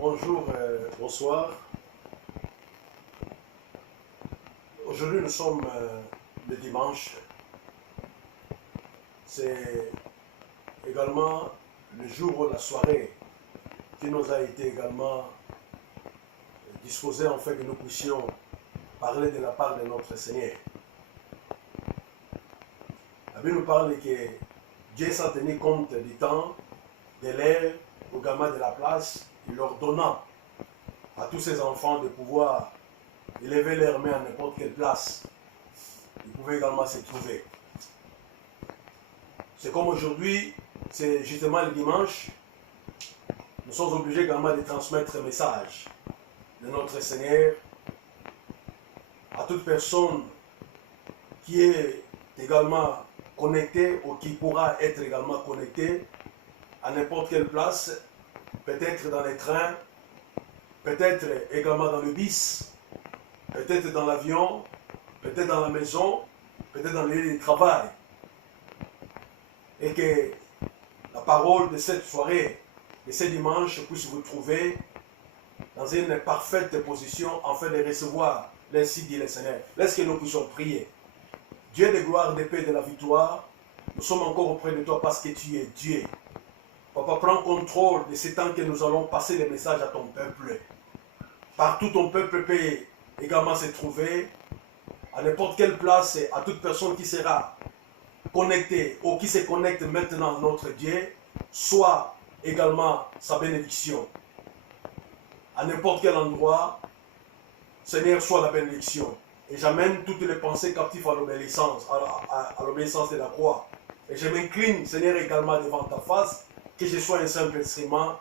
Bonjour, bonsoir. Aujourd'hui, nous sommes le dimanche. C'est également le jour où la soirée qui nous a été également disposée afin que nous puissions parler de la part de notre Seigneur. La Bible nous parle que Dieu s'en tenait compte du temps, de l'heure, également de la place. Il leur donna à tous ses enfants de pouvoir élever leurs mains à n'importe quelle place. Ils pouvaient également se trouver. C'est comme aujourd'hui, c'est justement le dimanche, nous sommes obligés également de transmettre un message de notre Seigneur à toute personne qui est également connectée ou qui pourra être également connectée à n'importe quelle place, peut-être dans les trains, peut-être également dans le bus, peut-être dans l'avion, peut-être dans la maison, peut-être dans les lieux de travail. Et que la parole de cette soirée, de ce dimanche, puisse vous trouver dans une parfaite position afin de recevoir l'ainsi dit le Seigneur. Laisse que nous puissions prier. Dieu de gloire, de paix, de la victoire, nous sommes encore auprès de toi parce que tu es Dieu. Papa, prends contrôle de ce temps que nous allons passer les messages à ton peuple. Partout ton peuple peut également se trouver, à n'importe quelle place, à toute personne qui sera connectée ou qui se connecte maintenant à notre Dieu, soit également sa bénédiction. À n'importe quel endroit, Seigneur, soit la bénédiction. Et j'amène toutes les pensées captives à l'obéissance, à l'obéissance de la croix. Et je m'incline, Seigneur, également devant ta face, que je sois un simple instrument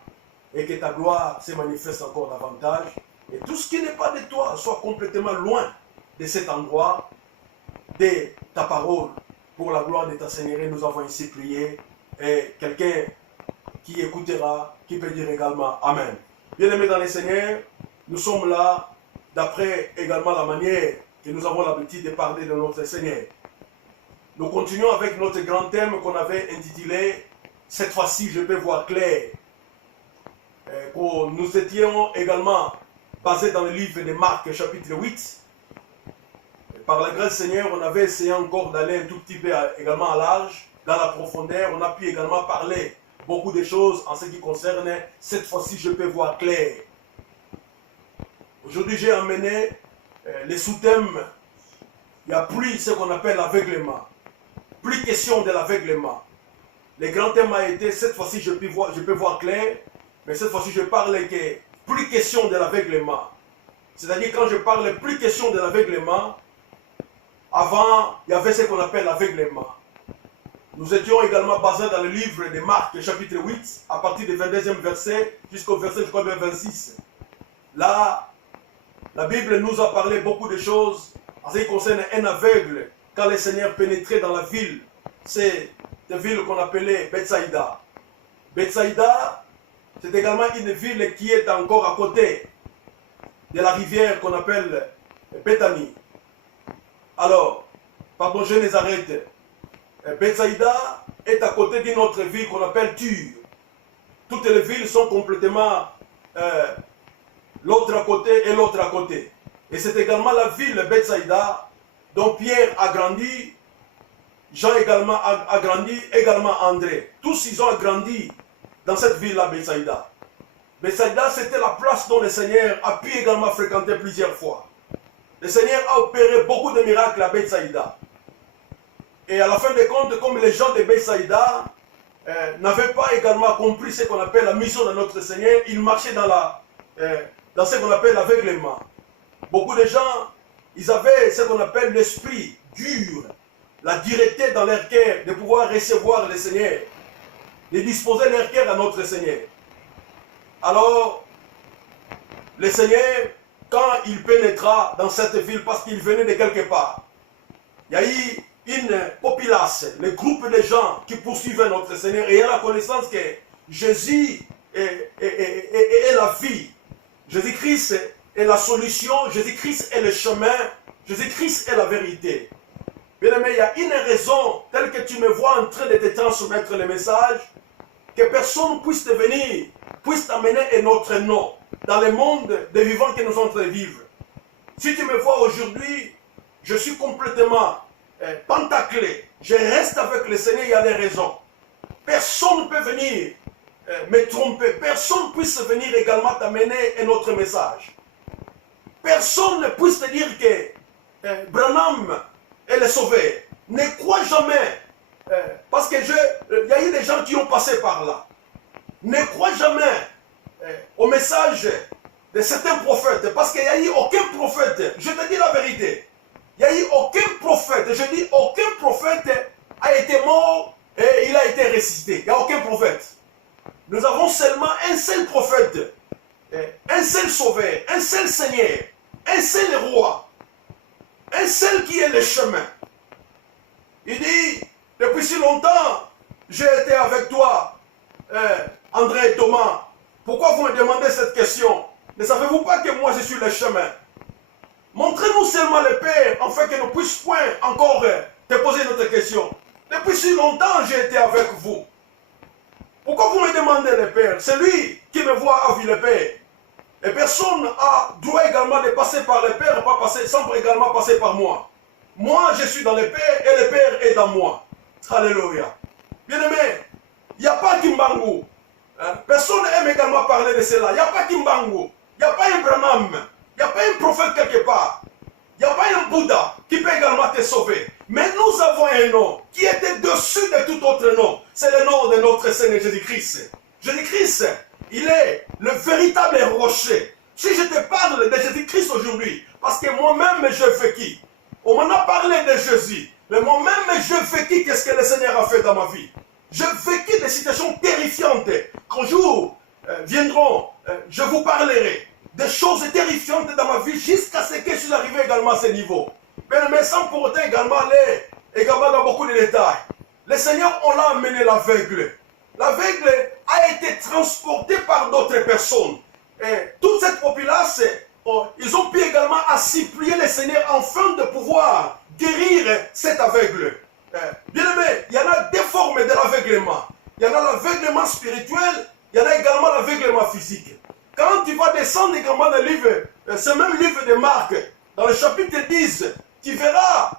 et que ta gloire se manifeste encore davantage. Et tout ce qui n'est pas de toi soit complètement loin de cet endroit, de ta parole. Pour la gloire de ta Seigneurie, nous avons ici prié. Et quelqu'un qui écoutera, qui peut dire également Amen. Bien-aimés dans les Seigneurs, nous sommes là d'après également la manière que nous avons l'habitude de parler de notre Seigneur. Nous continuons avec notre grand thème qu'on avait intitulé « Cette fois-ci, je peux voir clair ». Nous étions également basés dans le livre de Marc, chapitre 8. Et par la grâce du Seigneur, on avait essayé encore d'aller un tout petit peu également à large, dans la profondeur. On a pu également parler beaucoup de choses en ce qui concerne « Cette fois-ci, je peux voir clair ». Aujourd'hui, j'ai emmené les sous-thèmes. Il n'y a plus ce qu'on appelle l'aveuglement. Plus question de l'aveuglement. Le grand thème a été, cette fois-ci je peux voir clair, mais cette fois-ci je parle que plus question de l'aveuglement. C'est-à-dire quand je parle plus question de l'aveuglement, avant il y avait ce qu'on appelle l'aveuglement. Nous étions également basés dans le livre de Marc, chapitre 8, à partir du 22e verset jusqu'au verset, je crois, 26. Là, la Bible nous a parlé beaucoup de choses en ce qui concerne un aveugle. Quand le Seigneur pénétrait dans la ville, c'est une ville qu'on appelait Bethsaïda. Bethsaïda, c'est également une ville qui est encore à côté de la rivière qu'on appelle Bethanie. Alors, pardon, Génézareth. Bethsaïda est à côté d'une autre ville qu'on appelle Tyr. Toutes les villes sont complètement l'autre à côté et l'autre à côté. Et c'est également la ville Bethsaïda dont Pierre a grandi, Jean également a grandi, également André. Tous ils ont grandi dans cette ville-là, Bethsaïda. Bethsaïda, c'était la place dont le Seigneur a pu également fréquenter plusieurs fois. Le Seigneur a opéré beaucoup de miracles à Bethsaïda. Et à la fin des comptes, comme les gens de Bethsaïda n'avaient pas également compris ce qu'on appelle la mission de notre Seigneur, ils marchaient dans ce qu'on appelle l'aveuglement. Beaucoup de gens, ils avaient ce qu'on appelle l'esprit dur, la dureté dans leur cœur de pouvoir recevoir le Seigneur, de disposer leur cœur à notre Seigneur. Alors, le Seigneur, quand il pénétra dans cette ville, parce qu'il venait de quelque part, il y a eu une populace, le groupe de gens qui poursuivaient notre Seigneur, et ayant la connaissance que Jésus est la vie, Jésus-Christ est la solution, Jésus-Christ est le chemin, Jésus-Christ est la vérité. Bien aimé, il y a une raison telle que tu me vois en train de te transmettre le message, que personne puisse te venir, puisse t'amener un autre nom. dans le monde des vivants que nous sommes en train de vivre. Si tu me vois aujourd'hui, je suis complètement pantaclé. Je reste avec le Seigneur, il y a des raisons. Personne ne peut venir me tromper. Personne ne puisse venir également t'amener un autre message. Personne ne puisse te dire que Branham est le sauveur. Ne crois jamais. Parce que il y a eu des gens qui ont passé par là. Ne crois jamais au message de certains prophètes. Parce qu'il n'y a eu aucun prophète. Je te dis la vérité. Il n'y a eu aucun prophète. Je dis aucun prophète a été mort et il a été ressuscité. Il n'y a aucun prophète. Nous avons seulement un seul prophète, un seul sauveur, un seul Seigneur, un seul roi, un seul qui est le chemin. Il dit, depuis si longtemps, j'ai été avec toi, André et Thomas. Pourquoi vous me demandez cette question? Ne savez-vous pas que moi je suis le chemin? Montrez-nous seulement le Père, afin que nous puissions point encore te poser notre question. Depuis si longtemps, j'ai été avec vous. Pourquoi vous me demandez le Père? C'est lui qui me voit à vie le Père. Et personne a droit également de passer par le Père, sans également passer par moi. Moi, je suis dans le Père et le Père est dans moi. Alléluia. Bien-aimé, il n'y a pas Kimbangu. Personne n'aime également parler de cela. Il n'y a pas Kimbangu. Il n'y a pas un Branham. Il n'y a pas un prophète quelque part. Il n'y a pas un Bouddha qui peut également te sauver. Mais nous avons un nom qui était dessus de tout autre nom. C'est le nom de notre Seigneur Jésus-Christ. Jésus-Christ, il est le véritable rocher. Si je te parle de Jésus-Christ aujourd'hui, parce que moi-même je vécu. On m'en a parlé de Jésus. Mais moi-même je vécu qu'est-ce que le Seigneur a fait dans ma vie. J'ai vécu des situations terrifiantes. Qu'un jour viendront, je vous parlerai des choses terrifiantes dans ma vie jusqu'à ce que je suis arrivé également à ce niveau. Mais sans pour autant également aller également dans beaucoup de détails. Le Seigneur, on l'a amené l'aveugle. L'aveugle a été transporté par d'autres personnes. Et toute cette populace, ils ont pu également supplier le Seigneur afin de pouvoir guérir cet aveugle. Bien aimé, il y en a deux formes de l'aveuglement. Il y en a l'aveuglement spirituel, il y en a également l'aveuglement physique. Quand tu vas descendre également dans le livre, ce même livre de Marc, dans le chapitre 10, tu verras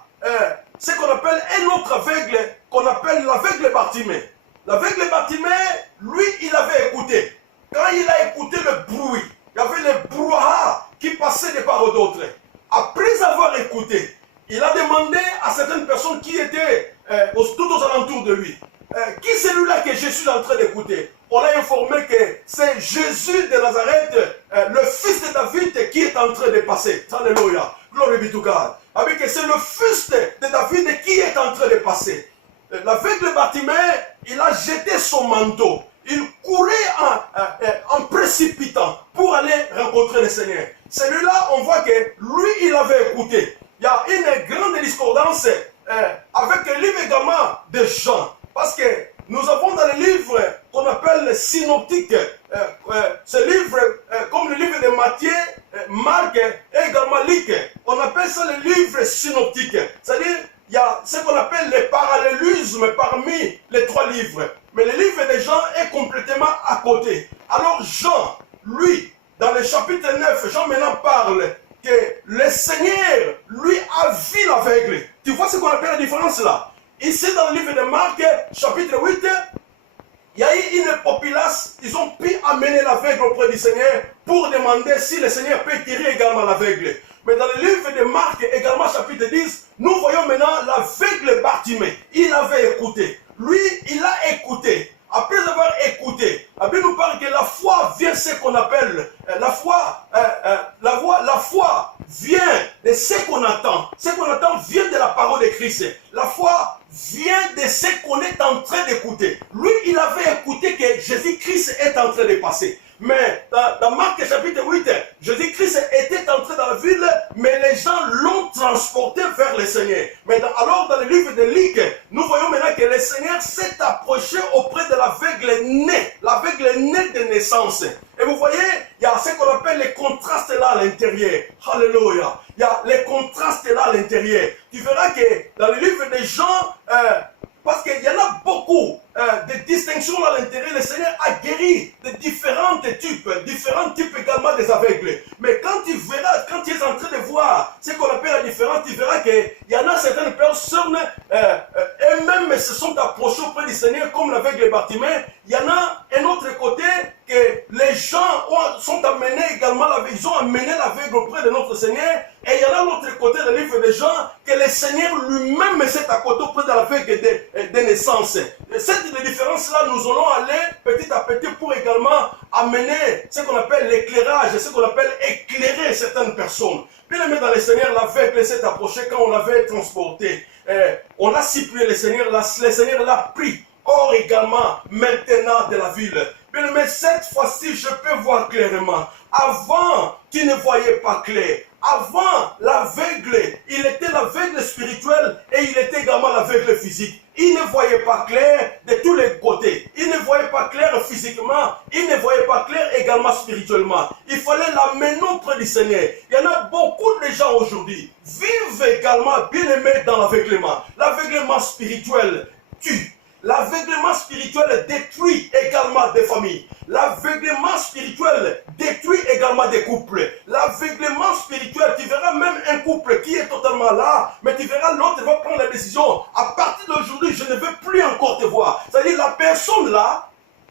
ce qu'on appelle un autre aveugle, qu'on appelle l'aveugle Bartimée. L'aveugle Bartimée, lui, il avait écouté. Quand il a écouté le bruit, il y avait le brouhaha qui passait de part d'autre. Après avoir écouté, il a demandé à certaines personnes qui étaient tout aux alentours de lui, qui c'est celui-là que je suis en train d'écouter? On a informé que c'est Jésus de Nazareth, le fils de David, qui est en train de passer. Alléluia. Glory be to God. Avec c'est le fils de David qui est en train de passer. L'aveugle Bartimée, il a jeté son manteau. Il courait en précipitant pour aller rencontrer le Seigneur. Celui-là, on voit que lui, il avait écouté. Il y a une grande discordance avec le livre également de Jean. Parce que nous avons dans le livre qu'on appelle le synoptique, ce livre, comme le livre de Matthieu, Marc et également Luc, on appelle ça le livre synoptique. C'est-à-dire, il y a ce qu'on appelle le parallélisme parmi les trois livres. Mais le livre de Jean est complètement à côté. Alors Jean, lui, dans le chapitre 9, Jean maintenant parle que le Seigneur, lui, a vu l'aveugle. Tu vois ce qu'on appelle la différence là? Ici, dans le livre de Marc, chapitre 8, il y a eu une populace, ils ont pu amener l'aveugle auprès du Seigneur pour demander si le Seigneur peut guérir également l'aveugle. Mais dans le livre de Marc, également chapitre 10, nous voyons maintenant l'aveugle Bartimée. Il avait écouté. Lui, il a écouté. Après avoir écouté, la Bible nous parle que la foi vient de ce qu'on appelle la foi vient de ce qu'on attend. Ce qu'on attend vient de la parole de Christ. La foi vient de ce qu'on est en train d'écouter. Lui, il avait écouté que Jésus-Christ est en train de passer. Mais dans Marc chapitre 8, Jésus-Christ était entré dans la ville, mais les gens l'ont transporté vers le Seigneur. Mais alors dans le livre de Luc, nous voyons maintenant que le Seigneur s'est approché auprès de l'aveugle né de naissance. Et vous voyez, il y a ce qu'on appelle les contrastes là à l'intérieur. Alléluia. Il y a les contrastes là à l'intérieur. Tu verras que dans le livre de Jean, Parce qu'il y en a beaucoup de distinctions à l'intérieur. Le Seigneur a guéri de différents types également des aveugles. Mais quand tu verras, quand tu es en train de voir ce qu'on appelle la différence, tu verras qu'il y en a certaines personnes, elles-mêmes se sont approchées auprès du Seigneur, comme l'aveugle Bartimée. Il y en a un autre côté que les gens sont amenés également, ils ont amené l'aveugle auprès de notre Seigneur. Et il y en a l'autre côté du livre des gens que le Seigneur lui-même s'est à côté auprès de l'aveugle de naissance. Cette différence-là, nous allons aller petit à petit pour également amener ce qu'on appelle l'éclairage, ce qu'on appelle éclairer certaines personnes. Bien aimé dans le Seigneur, l'aveugle s'est approché quand on l'avait transporté. On a supplié le Seigneur l'a pris. Or également, maintenant de la ville. Bien aimé, cette fois-ci, je peux voir clairement. Avant, tu ne voyais pas clair. Avant, l'aveugle, il était l'aveugle spirituel et il était également l'aveugle physique. Il ne voyait pas clair de tous les côtés. Il ne voyait pas clair physiquement. Il ne voyait pas clair également spirituellement. Il fallait l'amener auprès du Seigneur. Il y en a beaucoup de gens aujourd'hui vivent également bien aimés dans l'aveuglement. L'aveuglement spirituel tue. L'aveuglement spirituel détruit également des familles. L'aveuglement spirituel détruit également des couples. L'aveuglement spirituel, tu verras même un couple qui est totalement là, mais tu verras l'autre va prendre la décision. À partir d'aujourd'hui, je ne veux plus encore te voir. C'est-à-dire la personne là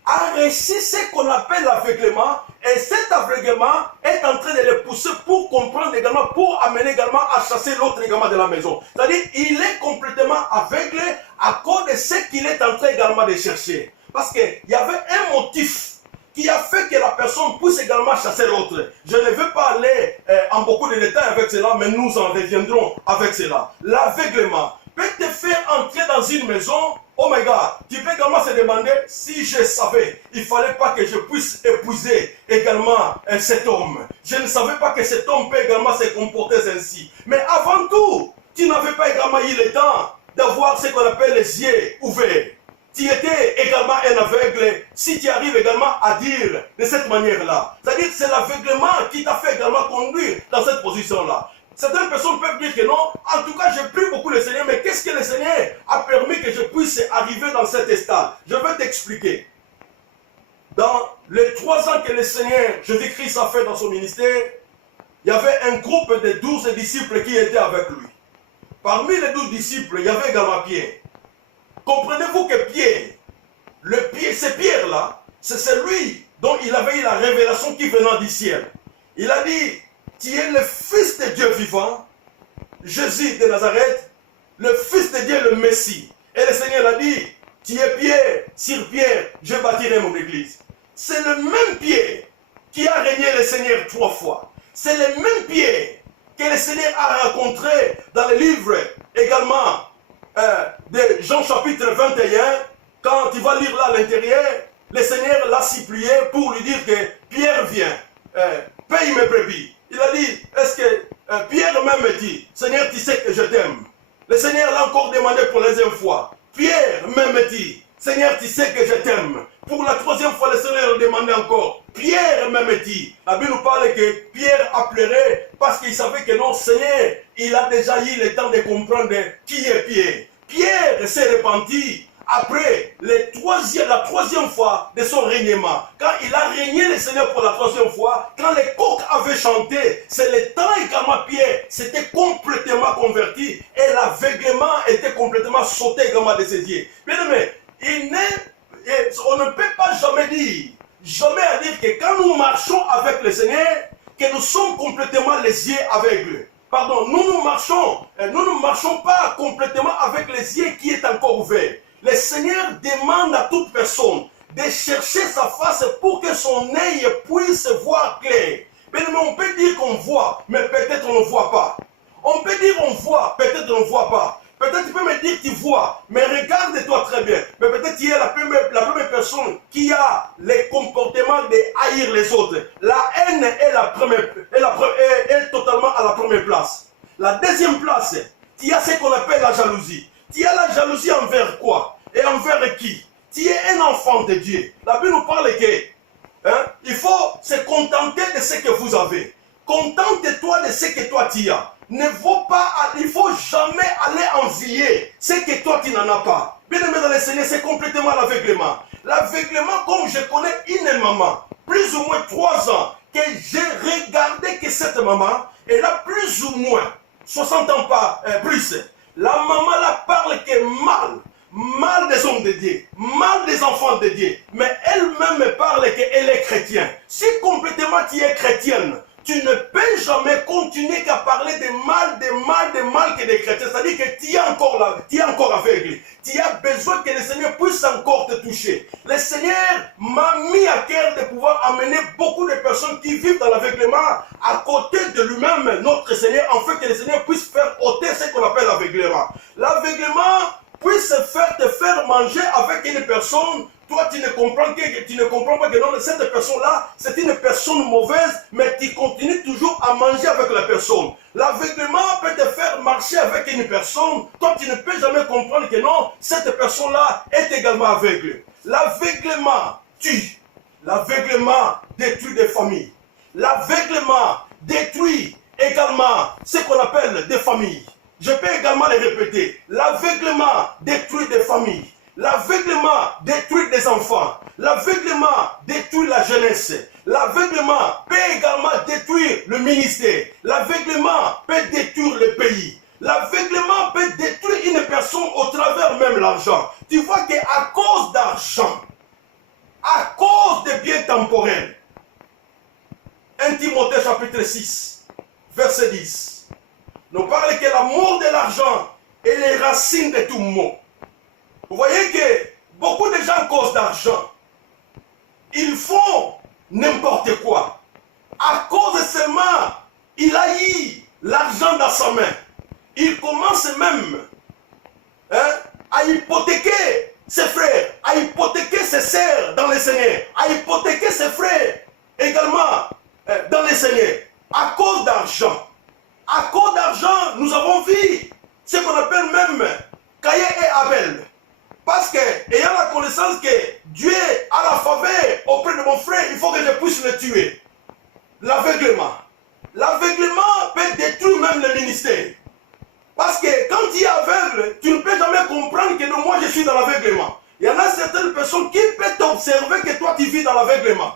a réussi ce qu'on appelle l'aveuglement, et cet aveuglement est en train de le pousser pour comprendre également, pour amener également à chasser l'autre également de la maison. C'est-à-dire il est complètement aveugle à cause de ce qu'il est en train également de chercher. Parce qu'il y avait un motif qui a fait que la personne puisse également chasser l'autre. Je ne veux pas aller en beaucoup de détails avec cela, mais nous en reviendrons avec cela. L'aveuglement peut te faire entrer dans une maison. Oh my God, tu peux également se demander si je savais, il ne fallait pas que je puisse épouser également cet homme. Je ne savais pas que cet homme peut également se comporter ainsi. Mais avant tout, tu n'avais pas également eu le temps d'avoir ce qu'on appelle les yeux ouverts. Tu étais également un aveugle si tu arrives également à dire de cette manière-là. C'est-à-dire que c'est l'aveuglement qui t'a fait également conduire dans cette position-là. Certaines personnes peuvent dire que non, en tout cas, je prie beaucoup le Seigneur, mais qu'est-ce que le Seigneur a permis que je puisse arriver dans cet état? Je vais t'expliquer. Dans les 3 ans que le Seigneur Jésus-Christ a fait dans son ministère, il y avait un groupe de 12 disciples qui étaient avec lui. Parmi les 12 disciples, il y avait également Pierre. Comprenez-vous que Pierre, ce Pierre-là, c'est celui dont il avait eu la révélation qui venait du ciel. Il a dit, tu es le Fils de Dieu vivant, Jésus de Nazareth, le Fils de Dieu, le Messie. Et le Seigneur a dit, tu es Pierre, sur Pierre, je bâtirai mon église. C'est le même Pierre qui a régné le Seigneur 3 fois. C'est le même Pierre que le Seigneur a rencontré dans le livre également de Jean chapitre 21. Quand tu vas lire là à l'intérieur, le Seigneur l'a supplié pour lui dire que Pierre vient, paye mes brebis. Il a dit, est-ce que Pierre même dit, Seigneur, tu sais que je t'aime. Le Seigneur l'a encore demandé pour la deuxième fois. Pierre même dit, Seigneur, tu sais que je t'aime. Pour la 3e fois, le Seigneur a demandé encore. Pierre même dit. La Bible nous parle que Pierre a pleuré parce qu'il savait que non, Seigneur, il a déjà eu le temps de comprendre qui est Pierre. Pierre s'est repenti après la 3e fois de son régnement. Quand il a régné le Seigneur pour la 3e fois, quand les coqs avaient chanté, c'est le temps également Pierre s'était complètement converti et l'aveuglement était complètement sauté également de ses yeux. Bien aimé, on ne peut pas jamais dire que quand nous marchons avec le Seigneur, que nous sommes complètement les yeux aveugles. Pardon, nous ne marchons pas complètement avec les yeux qui est encore ouverts. Le Seigneur demande à toute personne de chercher sa face pour que son œil puisse voir clair. Mais on peut dire qu'on voit, mais peut-être on ne voit pas. On peut dire on voit, peut-être on ne voit pas. Peut-être tu peux me dire tu vois, mais regarde-toi très bien. Mais peut-être tu es la première personne qui a les comportements de haïr les autres. La haine est totalement à la première place. La deuxième place, tu as ce qu'on appelle la jalousie. Tu as la jalousie envers quoi? Et envers qui? Tu es un enfant de Dieu. La Bible nous parle que il faut se contenter de ce que vous avez. Contente-toi de ce que toi tu as. ne vaut pas, il ne faut jamais aller envier ce que toi tu n'en as pas. Bien aimé dans le Seigneur, c'est complètement l'aveuglement. L'aveuglement, comme je connais une maman, plus ou moins 3 ans, que j'ai regardé que cette maman, elle a plus ou moins 60 ans pas plus. La maman là parle que mal des hommes de Dieu, mal des enfants de Dieu, mais elle-même parle qu'elle est chrétienne. Si complètement tu es chrétienne, tu ne peux jamais continuer qu'à parler de mal que des chrétiens. C'est-à-dire que tu es encore là, tu es encore aveugle. Tu as besoin que le Seigneur puisse encore te toucher. Le Seigneur m'a mis à cœur de pouvoir amener beaucoup de personnes qui vivent dans l'aveuglement à côté de lui-même, notre Seigneur, afin que le Seigneur puisse faire ôter ce qu'on appelle l'aveuglement. L'aveuglement puisse te faire manger avec une personne. Toi, tu ne comprends pas que non, cette personne-là, c'est une personne mauvaise, mais tu continues toujours à manger avec la personne. L'aveuglement peut te faire marcher avec une personne. Toi, tu ne peux jamais comprendre que non, cette personne-là est également aveugle. L'aveuglement tue. L'aveuglement détruit des familles. L'aveuglement détruit également ce qu'on appelle des familles. Je peux également les répéter. L'aveuglement détruit des familles. L'aveuglement détruit des enfants. L'aveuglement détruit la jeunesse. L'aveuglement peut également détruire le ministère. L'aveuglement peut détruire le pays. L'aveuglement peut détruire une personne au travers même l'argent. Tu vois qu'à cause d'argent, à cause des biens temporels, 1 Timothée chapitre 6, verset 10, nous parle que l'amour de l'argent est les racines de tout mot. Vous voyez que beaucoup de gens, à cause d'argent, ils font n'importe quoi. À cause seulement, il a eu l'argent dans sa main. Il commence même à hypothéquer ses frères, à hypothéquer ses sœurs dans le Seigneur, à hypothéquer ses frères également dans le Seigneur. À cause d'argent. À cause d'argent, nous avons vu ce qu'on appelle même Caïn et Abel. Parce que, ayant la connaissance que Dieu a la faveur auprès de mon frère, il faut que je puisse le tuer. L'aveuglement. L'aveuglement peut détruire même le ministère. Parce que quand tu es aveugle, tu ne peux jamais comprendre que moi je suis dans l'aveuglement. Il y en a certaines personnes qui peuvent t'observer que toi tu vis dans l'aveuglement.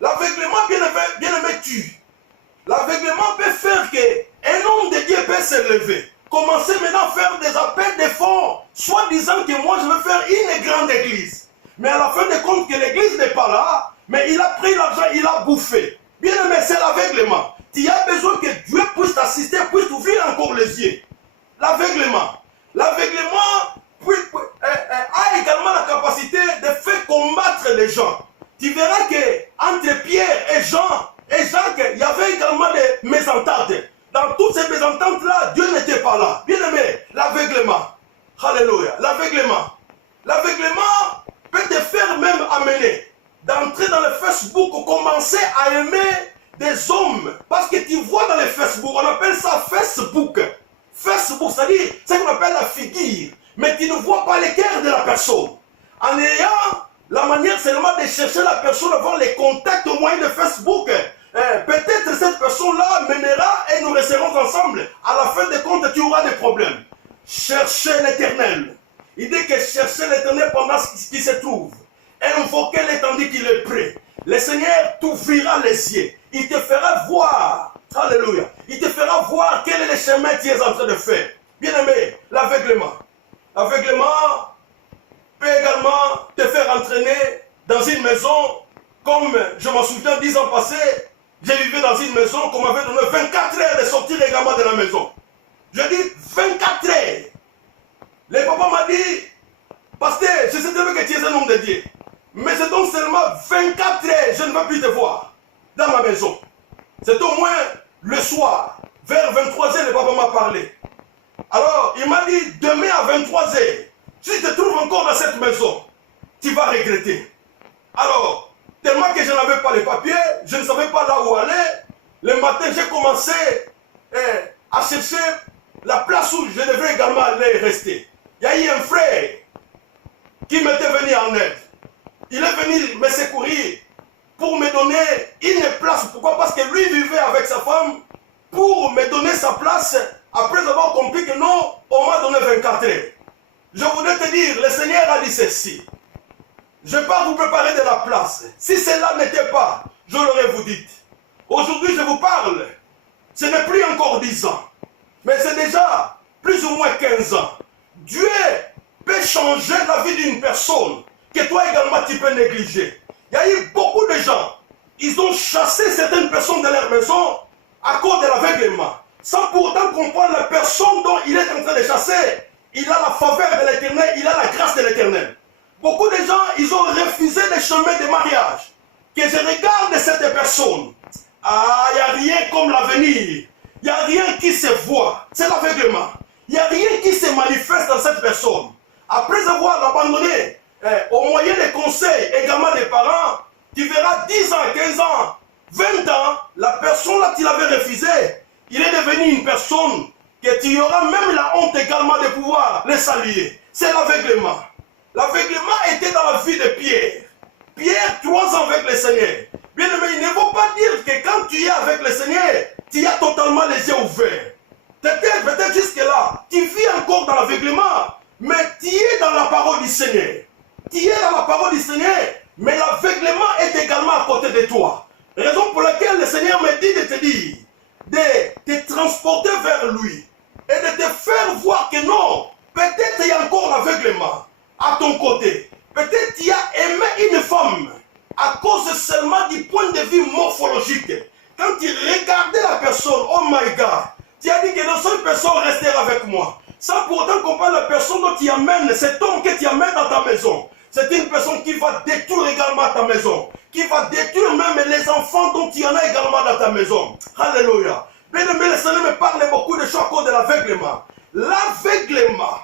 L'aveuglement, bien aimé, tue. L'aveuglement peut faire qu'un homme de Dieu peut se lever. Commencer maintenant à faire des appels de fonds, soit disant que moi je veux faire une grande église. Mais à la fin de compte que l'église n'est pas là, mais il a pris l'argent, il a bouffé. Bien aimé, c'est l'aveuglement. Tu as besoin que Dieu puisse t'assister, puisse t'ouvrir encore les yeux. L'aveuglement. L'aveuglement a également la capacité de faire combattre les gens. Tu verras que entre Pierre et Jacques, il y avait également des mésententes. Dans toutes ces mésententes-là, Dieu n'était pas là. Bien aimé, l'aveuglement. Alléluia. L'aveuglement. L'aveuglement peut te faire même amener d'entrer dans le Facebook, commencer à aimer des hommes. Parce que tu vois dans le Facebook, on appelle ça Facebook. Facebook, c'est-à-dire ce qu'on appelle la figure. Mais tu ne vois pas le cœur de la personne. En ayant la manière seulement de chercher la personne, avoir les contacts au moyen de Facebook, peut-être cette personne-là mènera et nous resterons ensemble. À la fin des comptes, tu auras des problèmes. Cherchez l'Éternel. Il dit que cherchez l'Éternel pendant ce qui se trouve. Invoquez-le tandis qu'il est prêt. Le Seigneur t'ouvrira les yeux. Il te fera voir. Alléluia. Il te fera voir quel est le chemin que tu es en train de faire. Bien aimé, l'aveuglement. L'aveuglement peut également te faire entraîner dans une maison, comme je m'en souviens 10 ans passés, j'ai vécu dans une maison qu'on m'avait donné 24 heures de sortir également de la maison. Je dis 24 heures. Le papa m'a dit, pasteur, je sais très bien que tu es un homme de Dieu, mais c'est donc seulement 24 heures, je ne veux plus te voir dans ma maison. C'est au moins le soir, vers 23 heures, le papa m'a parlé. Alors, il m'a dit, demain à 23 heures, si tu te trouves encore dans cette maison, tu vas regretter. Alors, tellement que je n'avais pas les papiers, je ne savais pas là où aller, le matin, j'ai commencé à chercher la place où je devrais également aller rester. Il y a eu un frère qui m'était venu en aide. Il est venu me secourir pour me donner une place. Pourquoi? Parce que lui vivait avec sa femme pour me donner sa place après avoir compris que non, on m'a donné 24 heures. Je voudrais te dire, le Seigneur a dit ceci. Je ne vais pas vous préparer de la place. Si cela n'était pas, je l'aurais vous dit. Aujourd'hui, je vous parle. Ce n'est plus encore 10 ans. Mais c'est déjà plus ou moins 15 ans. Dieu peut changer la vie d'une personne que toi également tu peux négliger. Il y a eu beaucoup de gens. Ils ont chassé certaines personnes de leur maison à cause de l'aveuglement. Sans pour autant comprendre la personne dont il est en train de chasser. Il a la faveur de l'Éternel, il a la grâce de l'Éternel. Beaucoup de gens, ils ont refusé les chemins de mariage. Que je regarde cette personne. Ah, il n'y a rien comme l'avenir. Il n'y a rien qui se voit. C'est l'aveuglement. Il n'y a rien qui se manifeste dans cette personne. Après avoir abandonné au moyen des conseils également des parents, tu verras 10 ans, 15 ans, 20 ans, la personne là qui l'avait refusé, il est devenu une personne que tu auras même la honte également de pouvoir les saluer. C'est l'aveuglement. L'aveuglement était dans la vie de Pierre. Pierre, 3 ans avec le Seigneur. Bien aimé, il ne faut pas dire que quand tu es avec le Seigneur, tu as totalement les yeux ouverts. Peut-être jusque-là, tu vis encore dans l'aveuglement, mais tu es dans la parole du Seigneur. Tu es dans la parole du Seigneur, mais l'aveuglement est également à côté de toi. Raison pour laquelle le Seigneur me dit de te dire, de te transporter vers lui et de te faire voir que non, peut-être il y a encore l'aveuglement à ton côté. Peut-être tu as aimé une femme à cause seulement du point de vue morphologique. Quand tu regardais la personne, oh my God, tu as dit que non, cette personne restera avec moi. Sans pour autant comprendre la personne dont tu amènes, cet homme que tu amènes dans ta maison. C'est une personne qui va détruire également ta maison. Qui va détruire même les enfants dont tu en as également dans ta maison. Alléluia. Bien aimé, le Seigneur me parle beaucoup de choses à cause de l'aveuglement. L'aveuglement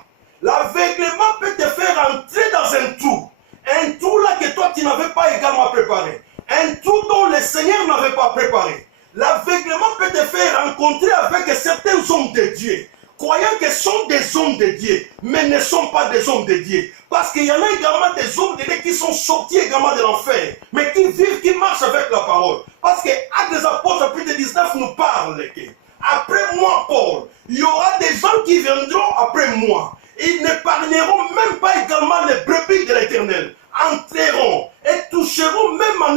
peut te faire entrer dans un trou. Un trou là que toi tu n'avais pas également préparé. Un trou dont le Seigneur n'avait pas préparé. L'aveuglement peut te faire rencontrer avec certains hommes de Dieu, croyant qu'ils sont des hommes de Dieu, mais ne sont pas des hommes de Dieu. Parce qu'il y en a également des hommes de Dieu qui sont sortis également de l'enfer, mais qui vivent, qui marchent avec la parole. Parce que Actes des Apôtres, chapitre 19, nous parle que après moi, Paul, il y aura des gens qui viendront après moi. Ils n'épargneront même pas également les brebis de l'Éternel. Entreront et toucheront même à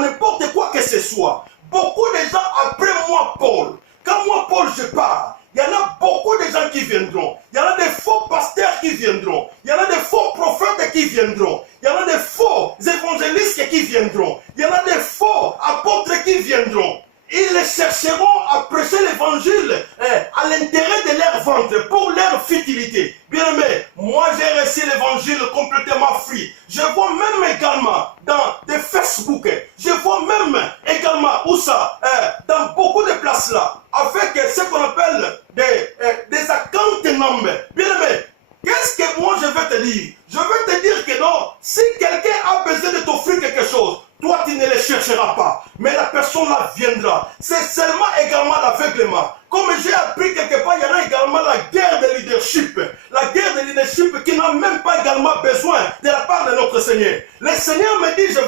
n'importe quoi que ce soit. Beaucoup de gens après moi, Paul. Quand moi, Paul, je pars, il y en a beaucoup de gens qui viendront. Il y en a des faux pasteurs qui viendront. Il y en a des faux prophètes qui viendront. Il y en a des faux évangélistes qui viendront. Il y en a des faux apôtres qui viendront. Ils chercheront à prêcher l'évangile à l'intérêt de leur ventre, pour leur futilité. Bien aimé, moi j'ai reçu l'évangile complètement free. Je vois même également dans des Facebook, je vois même également où ça, dans beaucoup de places là, avec ce qu'on appelle des accounts numbers. Bien aimé, qu'est-ce que moi je vais te dire? Je vais te dire que non, si quelqu'un a besoin de t'offrir quelque chose, toi tu ne le chercheras pas, mais la personne là viendra. C'est seulement également l'aveuglement. Comme j'ai appris quelque part, il y en a également la guerre de leadership. La guerre de leadership qui n'a même pas également besoin de la part de notre Seigneur. Le Seigneur me dit, je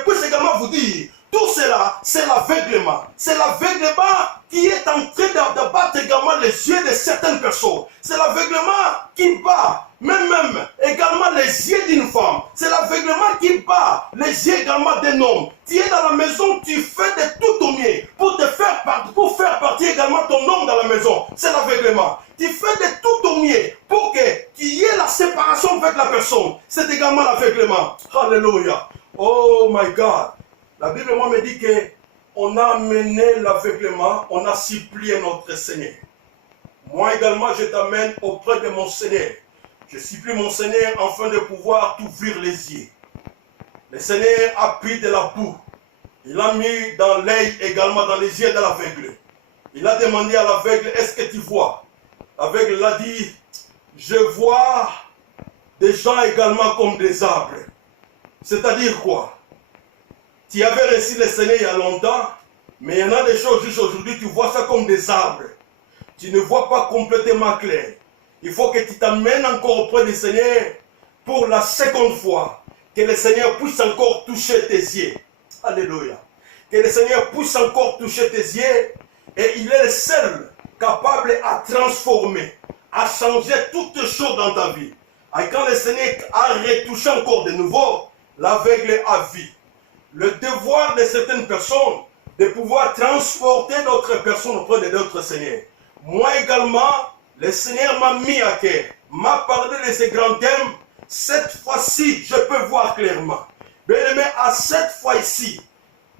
puisse également vous dire, tout cela, c'est l'aveuglement. C'est l'aveuglement qui est en train d'abattre également les yeux de certaines personnes. C'est l'aveuglement qui bat même également les yeux d'une femme. C'est l'aveuglement qui bat les yeux également d'un homme. Tu es dans la maison, tu fais de tout ton mieux pour faire partie également ton homme dans la maison. C'est l'aveuglement. Tu fais de tout ton mieux pour que tu y aies la séparation avec la personne. C'est également l'aveuglement. Alléluia. Oh my God. La Bible moi me dit que on a amené l'aveuglement, on a supplié notre Seigneur. Moi également, je t'amène auprès de mon Seigneur. Je supplie mon Seigneur afin de pouvoir t'ouvrir les yeux. Le Seigneur a pris de la boue. Il a mis dans l'œil également dans les yeux de l'aveugle. Il a demandé à l'aveugle, est-ce que tu vois? L'aveugle l'a dit, je vois des gens également comme des arbres. C'est-à-dire quoi? Tu avais reçu le Seigneur il y a longtemps, mais il y en a des choses juste aujourd'hui, tu vois ça comme des arbres. Tu ne vois pas complètement clair. Il faut que tu t'amènes encore auprès du Seigneur pour la seconde fois. Que le Seigneur puisse encore toucher tes yeux. Alléluia. Que le Seigneur puisse encore toucher tes yeux Et il est le seul capable à transformer, à changer toutes choses dans ta vie. Et quand le Seigneur a retouché encore de nouveau, l'aveugle a vu. Le devoir de certaines personnes, de pouvoir transporter d'autres personnes auprès de notre Seigneur. Moi également, le Seigneur m'a mis à cœur, m'a parlé de ces grands thèmes. Cette fois-ci, je peux voir clairement. Bien-aimé, à cette fois-ci,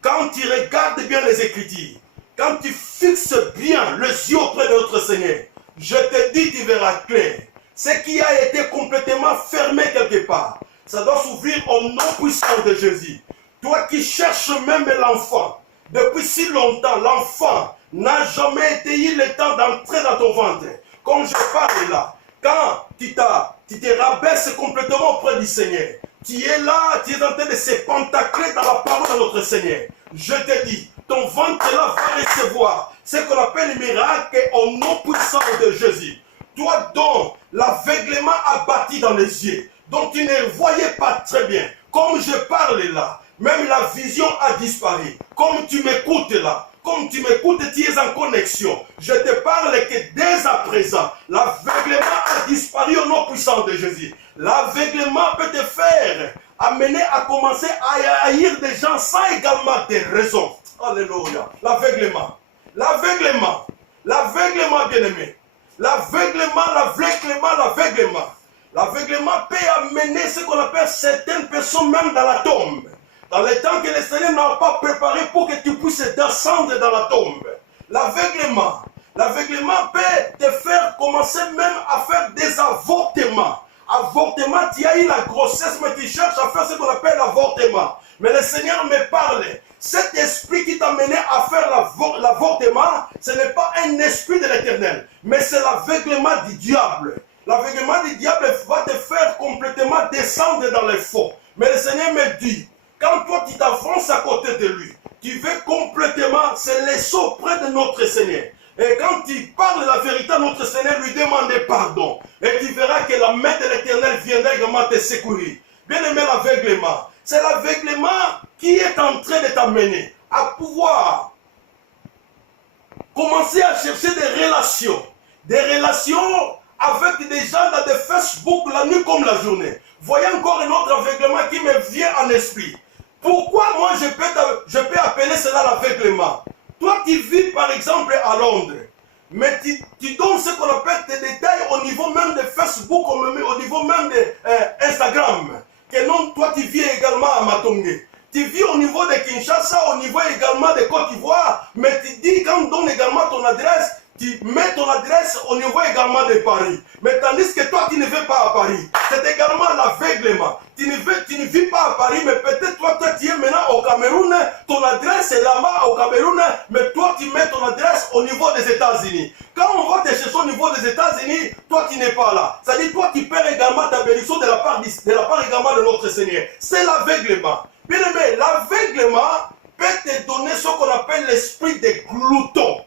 quand tu regardes bien les Écritures, quand tu fixes bien les yeux auprès de notre Seigneur, je te dis, tu verras clair. Ce qui a été complètement fermé quelque part, ça doit s'ouvrir au nom puissant de Jésus. Toi qui cherches même l'enfant, depuis si longtemps, l'enfant n'a jamais été eu le temps d'entrer dans ton ventre. Comme je parle là, quand tu te rabaisses complètement auprès du Seigneur, tu es là, tu es en train de se pentacler dans la parole de notre Seigneur. Je te dis, ton ventre là va recevoir ce qu'on appelle le miracle au nom puissant de Jésus. Toi dont l'aveuglement a bâti dans les yeux, dont tu ne voyais pas très bien, comme je parle là, même la vision a disparu. Comme tu m'écoutes là, comme tu m'écoutes, tu es en connexion. Je te parle que dès à présent, l'aveuglement a disparu au nom puissant de Jésus. L'aveuglement peut te faire amener à commencer à haïr des gens sans également des raisons. Alléluia. L'aveuglement. L'aveuglement. L'aveuglement, bien-aimé. L'aveuglement, l'aveuglement, l'aveuglement. L'aveuglement peut amener ce qu'on appelle certaines personnes même dans la tombe. Dans le temps que le Seigneur n'a pas préparé pour que tu puisses descendre dans la tombe. L'aveuglement. L'aveuglement peut te faire commencer même à faire des avortements. Avortement, tu as eu la grossesse, mais tu cherches à faire ce qu'on appelle l'avortement. Mais le Seigneur me parle. Cet esprit qui t'a mené à faire l'avortement, ce n'est pas un esprit de l'Éternel, mais c'est l'aveuglement du diable. L'aveuglement du diable va te faire complètement descendre dans les faux. Mais le Seigneur me dit, quand toi tu t'avances à côté de lui, tu veux complètement se laisser auprès de notre Seigneur. Et quand tu parles la vérité à notre Seigneur, lui demander pardon. Et tu verras que la main de l'Éternel viendra également te secourir. Bien aimé, l'aveuglement, c'est l'aveuglement qui est en train de t'amener à pouvoir commencer à chercher des relations. Des relations avec des gens dans des Facebook la nuit comme la journée. Voyez encore un autre aveuglement qui me vient en esprit. Pourquoi moi je peux appeler cela l'aveuglement? Toi qui vis par exemple à Londres, mais tu donnes ce qu'on appelle tes détails au niveau même de Facebook, au niveau même de Instagram. Que non, toi tu vis également à Matongé. Tu vis au niveau de Kinshasa, au niveau également de Côte d'Ivoire, mais tu dis quand on donne également ton adresse, tu mets ton adresse au niveau également de Paris. Mais tandis que toi, tu ne vis pas à Paris. C'est également l'aveuglement. Tu ne vis pas à Paris, mais peut-être toi, tu es maintenant au Cameroun. Ton adresse est là-bas au Cameroun, mais toi, tu mets ton adresse au niveau des États-Unis. Quand on va te chercher au niveau des États-Unis, toi, tu n'es pas là. C'est-à-dire, toi, tu perds également ta bénédiction de la part également de notre Seigneur. C'est l'aveuglement. Bien aimé, l'aveuglement peut te donner ce qu'on appelle l'esprit de glouton.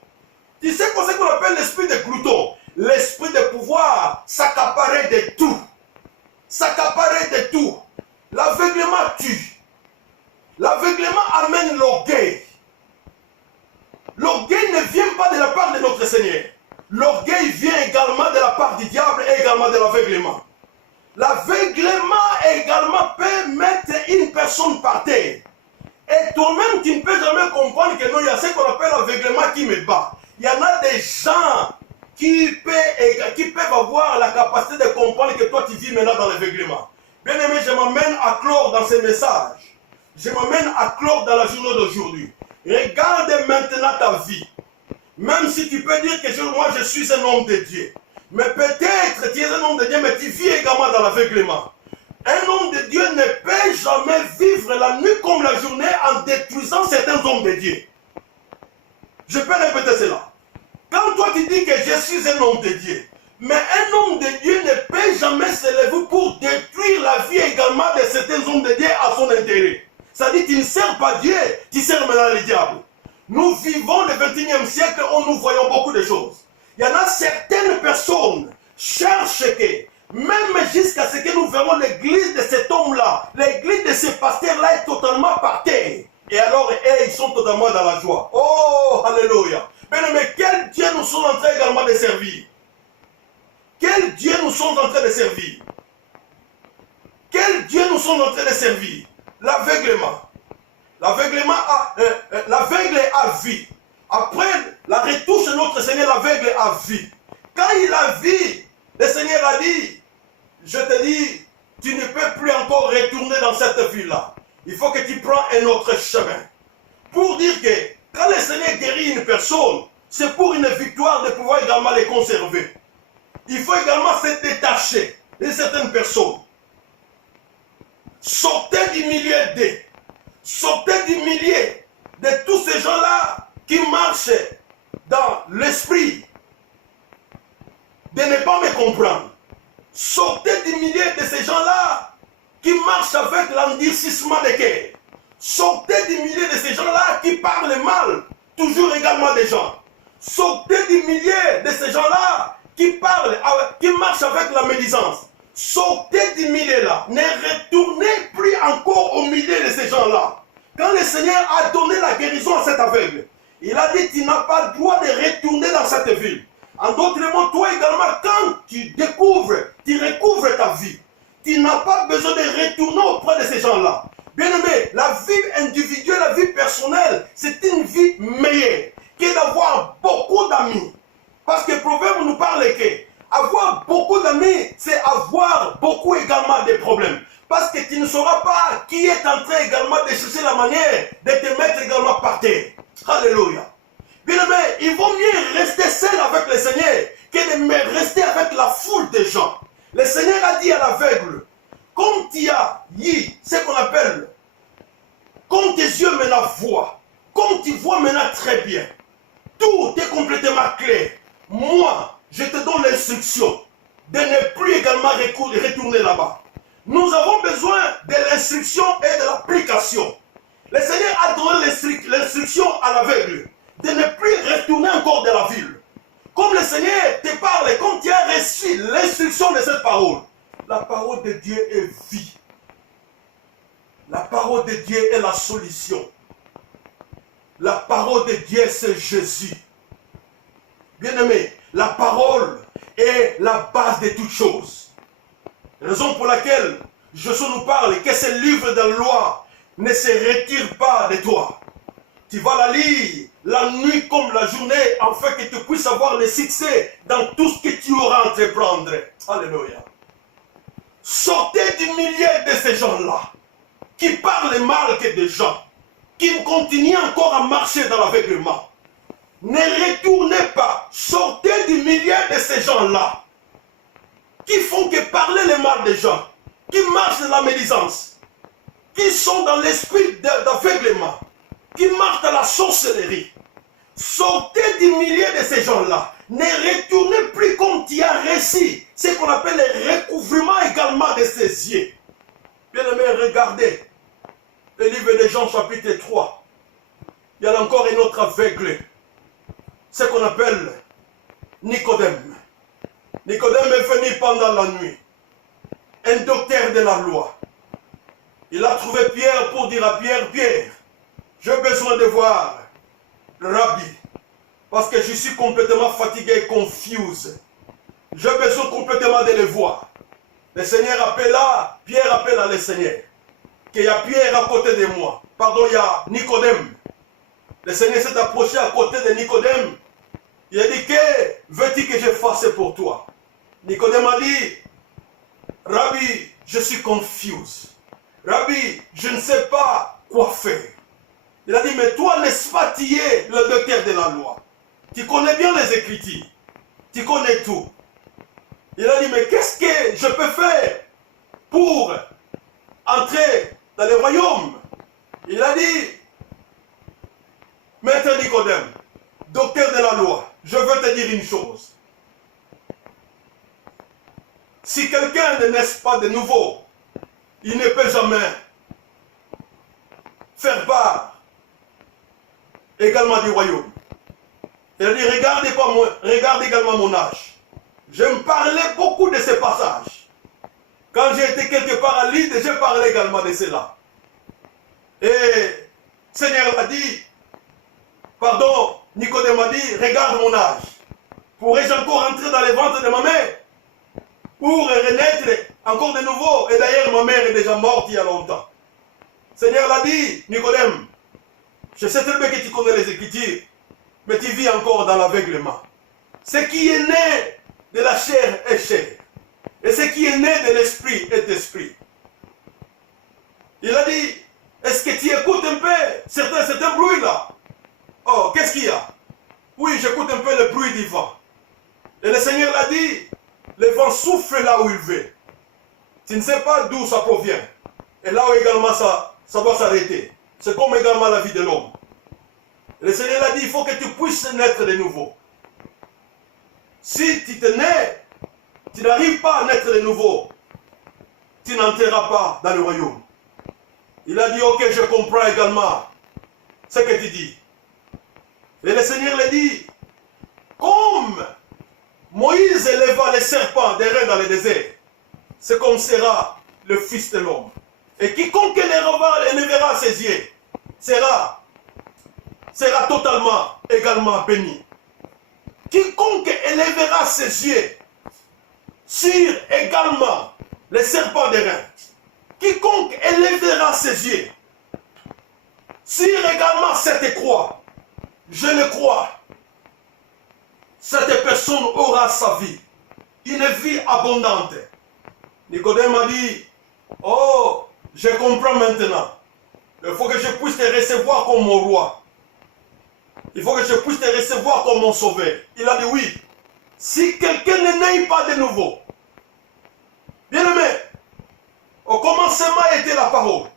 Tu sais quoi c'est qu'on appelle l'esprit de glouton? L'esprit de pouvoir s'accaparer de tout. S'accaparer de tout. L'aveuglement tue. L'aveuglement amène l'orgueil. L'orgueil ne vient pas de la part de notre Seigneur. L'orgueil vient également de la part du diable et également de l'aveuglement. L'aveuglement également peut mettre une personne par terre. Et toi-même, tu ne peux jamais comprendre que non, il y a ce qu'on appelle l'aveuglement qui me bat. Il y en a des gens qui peuvent avoir la capacité de comprendre que toi tu vis maintenant dans l'aveuglement. Bien aimé, je m'amène à clore dans ces messages. Je m'amène à clore dans la journée d'aujourd'hui. Regarde maintenant ta vie. Même si tu peux dire que moi je suis un homme de Dieu. Mais peut-être tu es un homme de Dieu, mais tu vis également dans l'aveuglement. Un homme de Dieu ne peut jamais vivre la nuit comme la journée en détruisant certains hommes de Dieu. Je peux répéter cela. Quand toi tu dis que je suis un homme de Dieu, mais un homme de Dieu ne peut jamais se lever pour détruire la vie également de certains hommes de Dieu à son intérêt. C'est-à-dire tu ne sers pas Dieu, tu sers maintenant le diable. Nous vivons le 21e siècle où nous voyons beaucoup de choses. Il y en a certaines personnes qui cherchent que, même jusqu'à ce que nous verrons l'église de cet homme-là, l'église de ce pasteur-là est totalement par terre. Et alors, ils sont totalement dans la joie. Oh, alléluia. Mais quel Dieu nous sommes en train également de servir? Quel Dieu nous sommes en train de servir? Quel Dieu nous sommes en train de servir? L'aveuglement. L'aveugle a vu. Après la retouche de notre Seigneur, l'aveugle a vu. Quand il a vu, le Seigneur a dit, je te dis, tu ne peux plus encore retourner dans cette ville-là. Il faut que tu prends un autre chemin. Pour dire que quand le Seigneur guérit une personne, c'est pour une victoire de pouvoir également les conserver. Il faut également se détacher de certaines personnes. Sortez du milieu d'eux. Sortez du milieu de tous ces gens-là qui marchent dans l'esprit de ne pas me comprendre. Sortez du milieu de ces gens-là qui marchent avec l'endurcissement des cœurs. Sortez du milieu de ces gens-là qui parlent mal, toujours également des gens. Sortez du milieu de ces gens-là qui parlent, qui marchent avec la médisance. Sortez du milieu-là. Ne retournez plus encore au milieu de ces gens-là. Quand le Seigneur a donné la guérison à cet aveugle, il a dit, tu n'as pas le droit de retourner dans cette ville. En d'autres mots, toi également, quand tu découvres, tu recouvres ta vie, tu n'as pas besoin de retourner auprès de ces gens-là. Bien aimé, la vie individuelle, la vie personnelle, c'est une vie meilleure que d'avoir beaucoup d'amis. Parce que le proverbe nous parle que avoir beaucoup d'amis, c'est avoir beaucoup également de problèmes. Parce que tu ne sauras pas qui est en train également de chercher la manière de te mettre également par terre. Alléluia. Bien aimé, il vaut mieux rester seul avec le Seigneur que de rester avec la foule de gens. Le Seigneur a dit à l'aveugle, comme tu as dit ce qu'on appelle, comme tes yeux maintenant voient, comme tu vois maintenant très bien, tout est complètement clair. Moi, je te donne l'instruction de ne plus également retourner là-bas. Nous avons besoin de l'instruction et de l'application. Le Seigneur a donné l'instruction à l'aveugle de ne plus retourner encore dans la ville. Comme le Seigneur te parle, comme tu as reçu l'instruction de cette parole, la parole de Dieu est vie. La parole de Dieu est la solution. La parole de Dieu, c'est Jésus. Bien-aimé, la parole est la base de toutes choses. Raison pour laquelle Josué nous parle que ce livre de la loi ne se retire pas de toi. Tu vas la lire la nuit comme la journée, afin que tu puisses avoir le succès dans tout ce que tu auras à entreprendre. Alléluia. Sortez du milieu de ces gens-là, qui parlent mal que des gens, qui continuent encore à marcher dans l'aveuglement. Ne retournez pas, sortez du milieu de ces gens-là, qui font que parler le mal des gens, qui marchent dans la médisance, qui sont dans l'esprit d'aveuglement, qui marchent dans la sorcellerie. Sortez du milieu de ces gens-là. Ne retournez plus comme tu as reçu ce qu'on appelle le recouvrement également de ses yeux. Bien-aimés, regardez le livre de Jean chapitre 3. Il y a encore un autre aveugle, ce qu'on appelle Nicodème. Nicodème est venu pendant la nuit, un docteur de la loi. Il a trouvé Pierre pour dire à Pierre, Pierre, j'ai besoin de voir le Rabbi, parce que je suis complètement fatigué et confus. J'ai besoin complètement de le voir. Le Seigneur appela, Pierre appela le Seigneur. Qu'il y a Pierre à côté de moi. Pardon, il y a Nicodème. Le Seigneur s'est approché à côté de Nicodème. Il a dit, que veux-tu que je fasse pour toi? Nicodème a dit, Rabbi, je suis confus. Rabbi, je ne sais pas quoi faire. Il a dit, mais toi, n'est-ce pas, tu es le docteur de la loi. Tu connais bien les Écritures. Tu connais tout. Il a dit, mais qu'est-ce que je peux faire pour entrer dans le royaume? Il a dit, Maître Nicodème, docteur de la loi, je veux te dire une chose. Si quelqu'un ne naît pas de nouveau, il ne peut jamais faire part également du royaume. Il a dit, regarde également mon âge. Je me parlais beaucoup de ces passages. Quand j'ai été quelque part à l'île, j'ai parlé également de cela. Et le Seigneur m'a dit, pardon, Nicodème a dit, regarde mon âge. Pourrais-je encore entrer dans les ventres de ma mère pour renaître encore de nouveau? Et d'ailleurs, ma mère est déjà morte il y a longtemps. Seigneur l'a dit, Nicodème, je sais très bien que tu connais les Écritures, mais tu vis encore dans l'aveuglement. Ce qui est né de la chair est chair. Et ce qui est né de l'esprit est esprit. Il a dit, est-ce que tu écoutes un peu certains bruits là? Oh, qu'est-ce qu'il y a? Oui, j'écoute un peu le bruit du vent. Et le Seigneur l'a dit, le vent souffle là où il veut. Tu ne sais pas d'où ça provient. Et là où également ça doit s'arrêter. C'est comme également la vie de l'homme. Le Seigneur a dit, il faut que tu puisses naître de nouveau. Si tu te nais, tu n'arrives pas à naître de nouveau, tu n'entreras pas dans le royaume. Il a dit, ok, je comprends également ce que tu dis. Et le Seigneur le dit, comme Moïse éleva les serpents des reins dans le désert, c'est comme sera le Fils de l'homme. Et quiconque élèvera ses yeux sera totalement également béni. Quiconque élèvera ses yeux sur également les serpents des reins, quiconque élèvera ses yeux sur également cette croix, je le crois, cette personne aura sa vie, une vie abondante. Nicodème a dit, oh, je comprends maintenant. Il faut que je puisse te recevoir comme mon roi. Il faut que je puisse te recevoir comme mon sauveur. Il a dit oui. Si quelqu'un ne naît pas de nouveau, bien aimé, au commencement était la parole.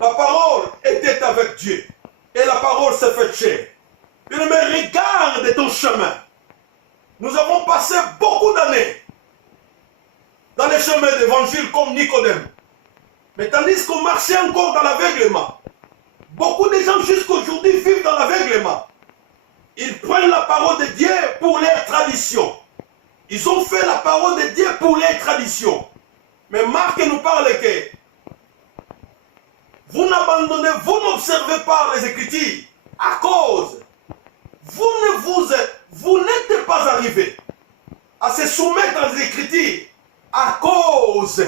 La parole était avec Dieu. Et la parole s'est faite chair. Bien aimé, regarde ton chemin. Nous avons passé beaucoup d'années dans les chemins d'évangile comme Nicodème. Mais tandis qu'on marchait encore dans l'aveuglement, beaucoup de gens jusqu'aujourd'hui vivent dans l'aveuglement. Ils prennent la parole de Dieu pour leur tradition. Ils ont fait la parole de Dieu pour leur tradition. Mais Marc nous parle que vous n'abandonnez, vous n'observez pas les Écritures à cause. Vous n'êtes pas arrivé à se soumettre aux Écritures à cause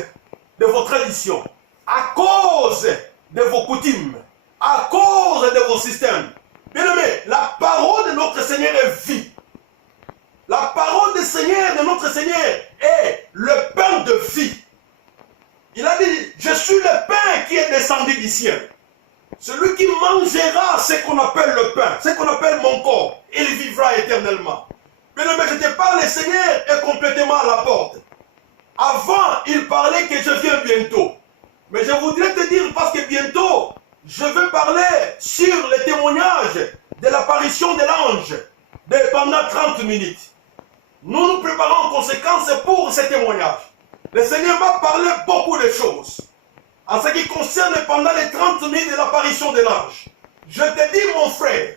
de vos traditions, à cause de vos coutumes, à cause de vos systèmes. Bien aimé, la parole de notre Seigneur est vie. La parole du Seigneur, de notre Seigneur, est le pain de vie. Il a dit, je suis le pain qui est descendu du ciel. Celui qui mangera ce qu'on appelle le pain, ce qu'on appelle mon corps, il vivra éternellement. Bien aimé, je te parle, le Seigneur est complètement à la porte. Avant, il parlait que je viens bientôt. Mais je voudrais te dire, parce que bientôt, je vais parler sur le témoignage de l'apparition de l'ange pendant 30 minutes. Nous nous préparons en conséquence pour ce témoignage. Le Seigneur m'a parlé beaucoup de choses. En ce qui concerne pendant les 30 minutes de l'apparition de l'ange. Je te dis, mon frère,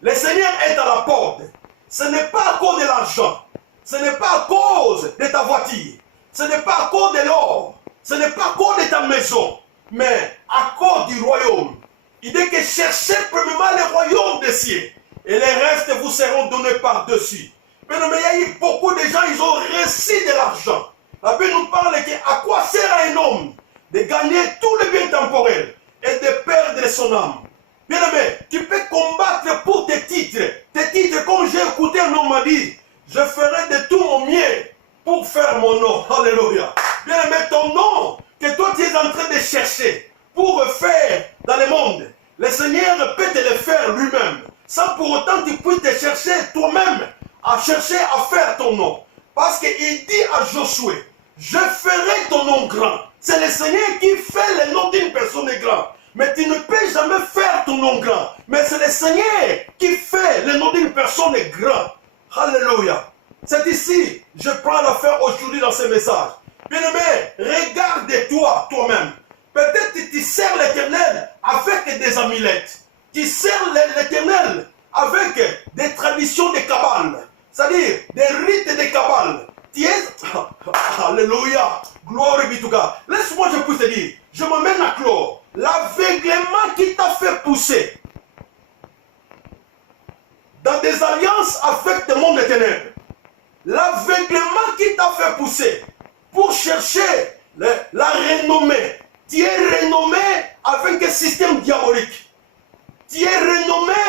le Seigneur est à la porte. Ce n'est pas à cause de l'argent. Ce n'est pas à cause de ta voiture. Ce n'est pas à cause de l'or. Ce n'est pas à cause de ta maison. Mais à cause du royaume. Il dit que cherchez premièrement le royaume des cieux. Et les restes vous seront donnés par-dessus. Mais il y a eu beaucoup de gens, ils ont reçu de l'argent. La Bible nous parle que à quoi sert à un homme de gagner tout le bien temporel et de perdre son âme. Bien aimé, tu peux combattre pour tes titres. Tes titres, comme j'ai écouté un homme m'a dit, je ferai de tout mon mieux pour faire mon nom. Alléluia. Bien aimé, ton nom que toi tu es en train de chercher pour faire dans le monde, le Seigneur peut te le faire lui-même. Sans pour autant tu puisses te chercher toi-même à chercher à faire ton nom. Parce qu'il dit à Josué, je ferai ton nom grand. C'est le Seigneur qui fait le nom d'une personne grand. Mais tu ne peux jamais faire ton nom grand. Mais c'est le Seigneur qui fait le nom d'une personne grand. Alléluia. C'est ici, je prends l'affaire aujourd'hui dans ce message. Bien-aimé, regarde-toi toi-même. Peut-être que tu sers l'Éternel avec des amulettes. Tu sers l'Éternel avec des traditions de Kabbale. C'est-à-dire des rites de Kabbale. Tu es... Alléluia. Gloire be to God. Laisse-moi, je puisse te dire. Je m'amène à clore. L'aveuglement qui t'a fait pousser dans des alliances avec le monde des ténèbres. L'aveuglement qui t'a fait pousser pour chercher la renommée. Tu es renommé avec un système diabolique. Tu es renommé,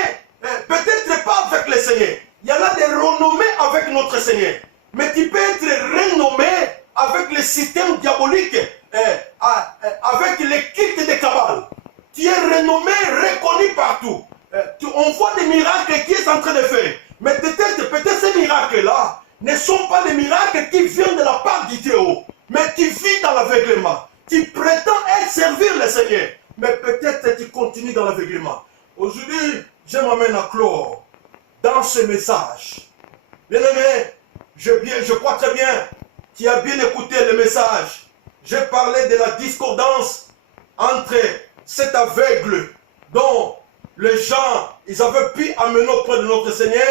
peut-être pas avec le Seigneur. Il y en a des renommés avec notre Seigneur. Mais tu peux être renommé avec le système diabolique, avec les cultes de Kabbale. Tu es renommé, reconnu partout. On voit des miracles qui sont en train de faire. Mais peut-être ces miracles-là ne sont pas des miracles qui viennent de la part du Très-Haut. Mais tu vis dans l'aveuglement. Tu prétends servir le Seigneur. Mais peut-être tu continues dans l'aveuglement. Aujourd'hui, je m'amène à clore dans ce message. Bien-aimé, je crois très bien tu as bien écouté le message. J'ai parlé de la discordance entre cet aveugle dont les gens, ils avaient pu amener auprès de notre Seigneur,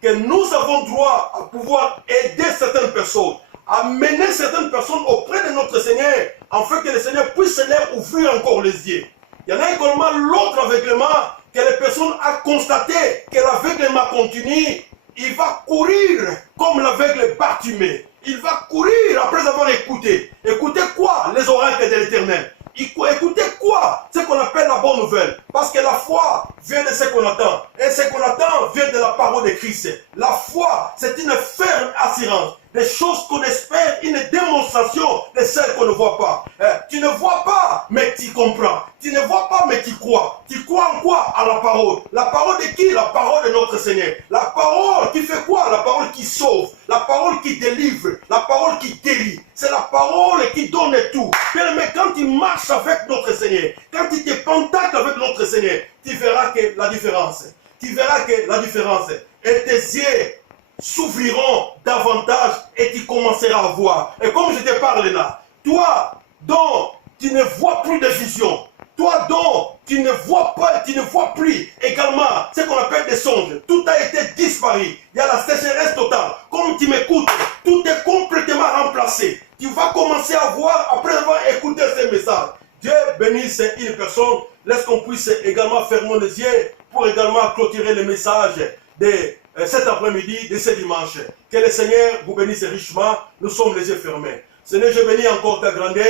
que nous avons droit à pouvoir aider certaines personnes, amener certaines personnes auprès de notre Seigneur, afin que le Seigneur puisse leur ouvrir encore les yeux. Il y en a également l'autre aveuglement, que les personnes ont constaté que l'aveuglement continue. Il va courir comme l'aveugle Bartimée. Il va courir après avoir écouté. Écoutez quoi? Les oracles de l'Éternel. Écoutez quoi? Ce qu'on appelle la bonne nouvelle. Parce que la foi vient de ce qu'on attend. Et ce qu'on attend vient de la parole de Christ. La foi, c'est une ferme assurance. Des choses qu'on espère, une démonstration de celles qu'on ne voit pas. Tu ne vois pas, mais tu comprends. Tu ne vois pas, mais tu crois. Tu crois en quoi? À la parole. La parole de qui? La parole de notre Seigneur. La parole qui fait quoi? La parole qui sauve. La parole qui délivre. La parole qui guérit. C'est la parole qui donne tout. Mais quand tu marches avec notre Seigneur, quand tu te contactes avec notre Seigneur, tu verras que la différence. Tu verras que la différence. Et tes yeux s'ouvriront davantage et tu commenceras à voir. Et comme je te parle là, toi dont tu ne vois plus de vision, toi dont tu ne vois pas, tu ne vois plus également ce qu'on appelle des songes, tout a été disparu. Il y a la sécheresse totale. Comme tu m'écoutes, tout est complètement remplacé. Tu vas commencer à voir après avoir écouté ces messages. Dieu bénisse une personne. Laisse qu'on puisse également fermer les yeux pour également clôturer le message de cet après-midi, de ce dimanche. Que le Seigneur vous bénisse richement. Nous sommes les yeux fermés. Seigneur, je bénis encore ta grandeur.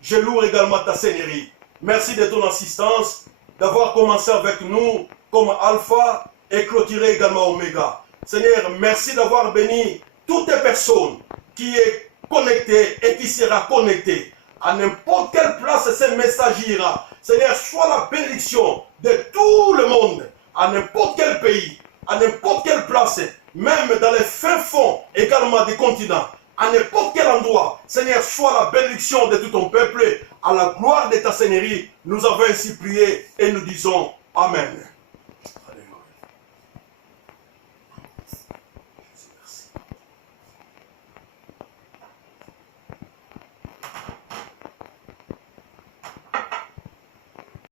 Je loue également ta seigneurie. Merci de ton assistance, d'avoir commencé avec nous comme Alpha et clôturé également Oméga. Seigneur, merci d'avoir béni toutes les personnes qui est connectée et qui sera connectée. À n'importe quelle place ce message ira. Seigneur, sois la bénédiction de tout le monde, à n'importe quel pays, à n'importe quelle place, même dans les fins fonds également des continents, à n'importe quel endroit. Seigneur, sois la bénédiction de tout ton peuple, à la gloire de ta seigneurie. Nous avons ainsi prié et nous disons Amen.